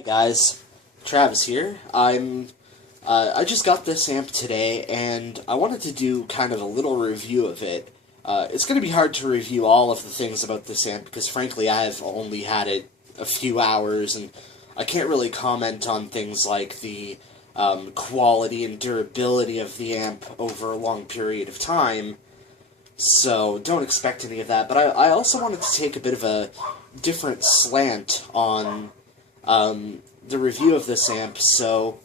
Hey guys, Travis here. I just got this amp today, and I wanted to do kind of a little review of it. It's going to be hard to review all of the things about this amp because, frankly, I've only had it a few hours, and I can't really comment on things like the quality and durability of the amp over a long period of time. So don't expect any of that. But I also wanted to take a bit of a different slant on the review of this amp, so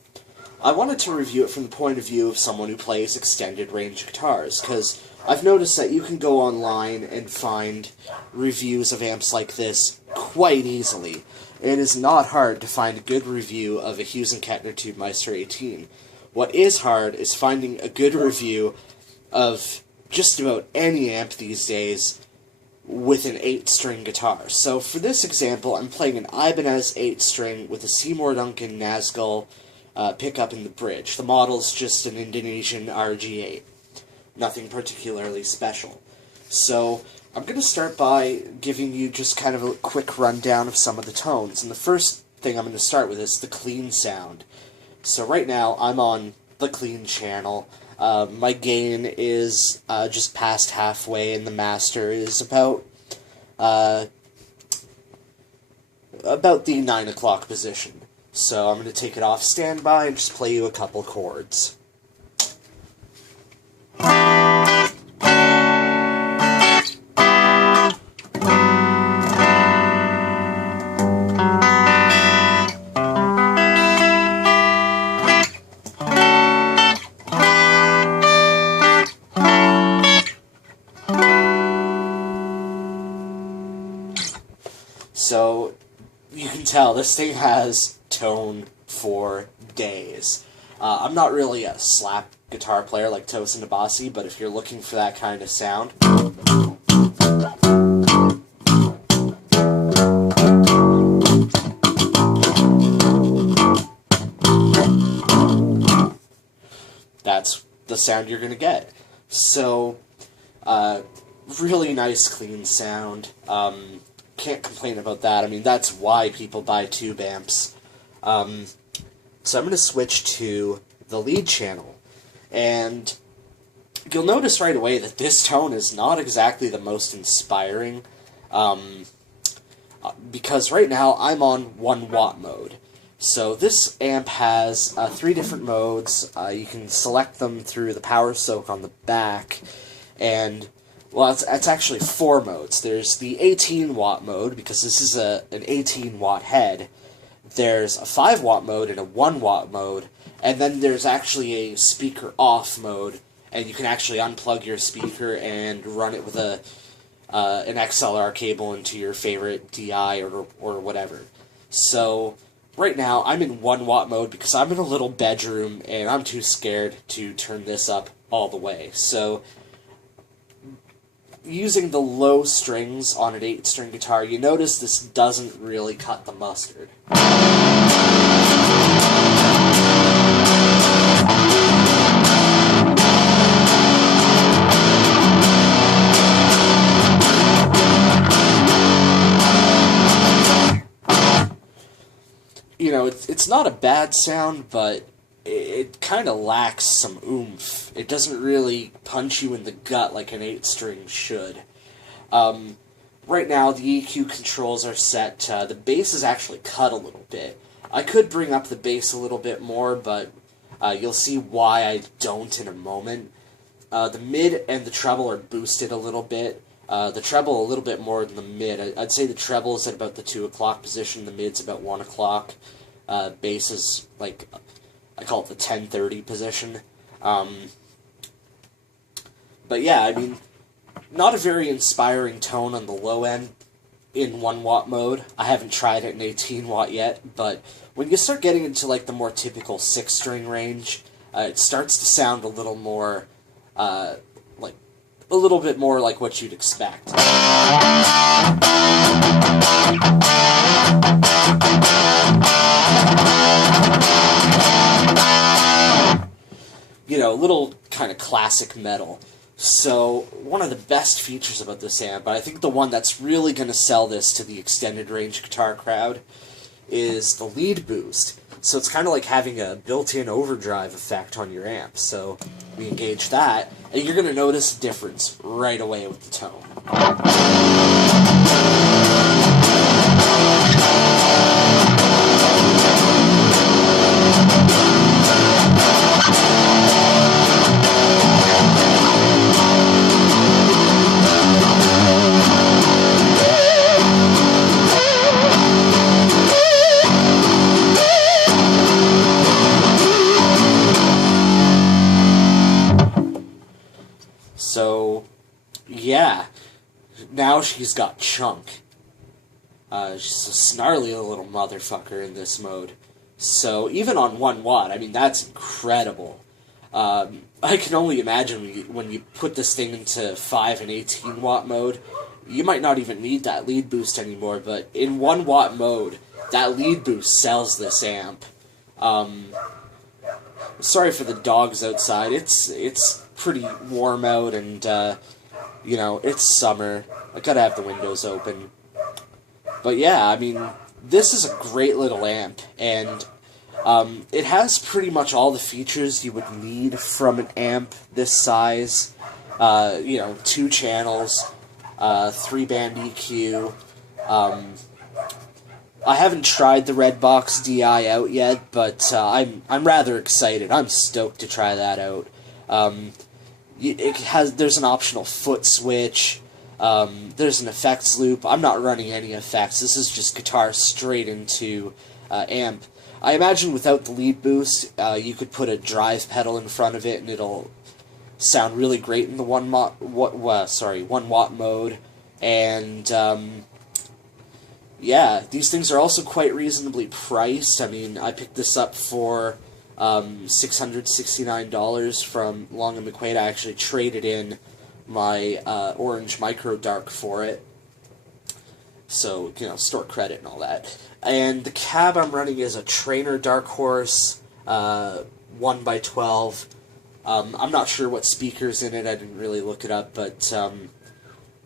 I wanted to review it from the point of view of someone who plays extended range guitars, because I've noticed that you can go online and find reviews of amps like this quite easily. It is not hard to find a good review of a Hughes Kettner TubeMeister 18. What is hard is finding a good review of just about any amp these days with an 8-string guitar. So for this example, I'm playing an Ibanez 8-string with a Seymour Duncan Nazgul pickup in the bridge. The model's just an Indonesian RG8. Nothing particularly special. So I'm going to start by giving you just kind of a quick rundown of some of the tones. And the first thing I'm going to start with is the clean sound. So right now I'm on the clean channel. My gain is just past halfway, and the master is about the 9 o'clock position. So I'm going to take it off standby and just play you a couple chords. So, you can tell this thing has tone for days. I'm not really a slap guitar player like Tosin Abasi, but if you're looking for that kind of sound, that's the sound you're going to get. So, really nice clean sound. Can't complain about that. I mean, that's why people buy tube amps. So I'm going to switch to the lead channel, and you'll notice right away that this tone is not exactly the most inspiring, because right now I'm on 1 watt mode. So this amp has 3 different modes. You can select them through the power soak on the back, and well, it's actually 4 modes. There's the 18-watt mode, because this is an 18-watt head. There's a 5-watt mode and a 1-watt mode, and then there's actually a speaker off mode, and you can actually unplug your speaker and run it with an XLR cable into your favorite DI or whatever. So right now I'm in 1-watt mode because I'm in a little bedroom and I'm too scared to turn this up all the way. So using the low strings on an 8-string guitar, you notice this doesn't really cut the mustard. You know, it's not a bad sound, but it kind of lacks some oomph. It doesn't really punch you in the gut like an 8-string should. Right now, the EQ controls are set. The bass is actually cut a little bit. I could bring up the bass a little bit more, but you'll see why I don't in a moment. The mid and the treble are boosted a little bit. The treble a little bit more than the mid. I'd say the treble is at about the 2 o'clock position, the mid's about 1 o'clock. Bass is like, I call it the 10:30 position. But yeah, I mean, not a very inspiring tone on the low end in 1-watt mode. I haven't tried it in 18-watt yet, but when you start getting into like the more typical 6-string range, it starts to sound a little more, like, a little bit more like what you'd expect. You know, a little kind of classic metal. So, one of the best features about this amp, but I think the one that's really going to sell this to the extended range guitar crowd, is the lead boost. So it's kind of like having a built-in overdrive effect on your amp. So we engage that, and you're going to notice a difference right away with the tone. So, yeah, now she's got chunk. She's a snarly little motherfucker in this mode. So, even on 1 watt, I mean, that's incredible. I can only imagine when you put this thing into 5 and 18 watt mode, you might not even need that lead boost anymore, but in 1 watt mode, that lead boost sells this amp. Sorry for the dogs outside. It's pretty warm out, and you know, it's summer. I gotta have the windows open. But yeah, I mean, this is a great little amp, and it has pretty much all the features you would need from an amp this size. You know, 2 channels, 3-band EQ. I haven't tried the Redbox DI out yet, but I'm rather excited. I'm stoked to try that out. There's an optional foot switch. There's an effects loop. I'm not running any effects. This is just guitar straight into amp. I imagine without the lead boost, you could put a drive pedal in front of it, and it'll sound really great in the 1 watt mode. And yeah, these things are also quite reasonably priced. I mean, I picked this up for $669 from Long & McQuaid. I actually traded in my orange Micro Dark for it. So, you know, store credit and all that. And the cab I'm running is a Trainer Dark Horse 1x12. I'm not sure what speaker's in it. I didn't really look it up, but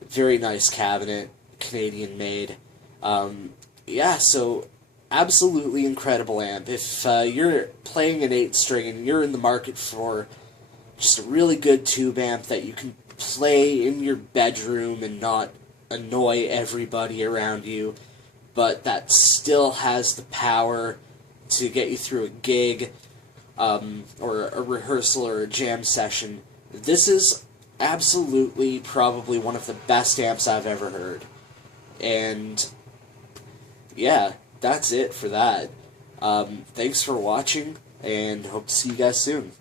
very nice cabinet, Canadian made. Yeah, so absolutely incredible amp. If you're playing an 8-string and you're in the market for just a really good tube amp that you can play in your bedroom and not annoy everybody around you, but that still has the power to get you through a gig, or a rehearsal or a jam session, this is absolutely probably one of the best amps I've ever heard. And yeah, that's it for that. Thanks for watching, and hope to see you guys soon.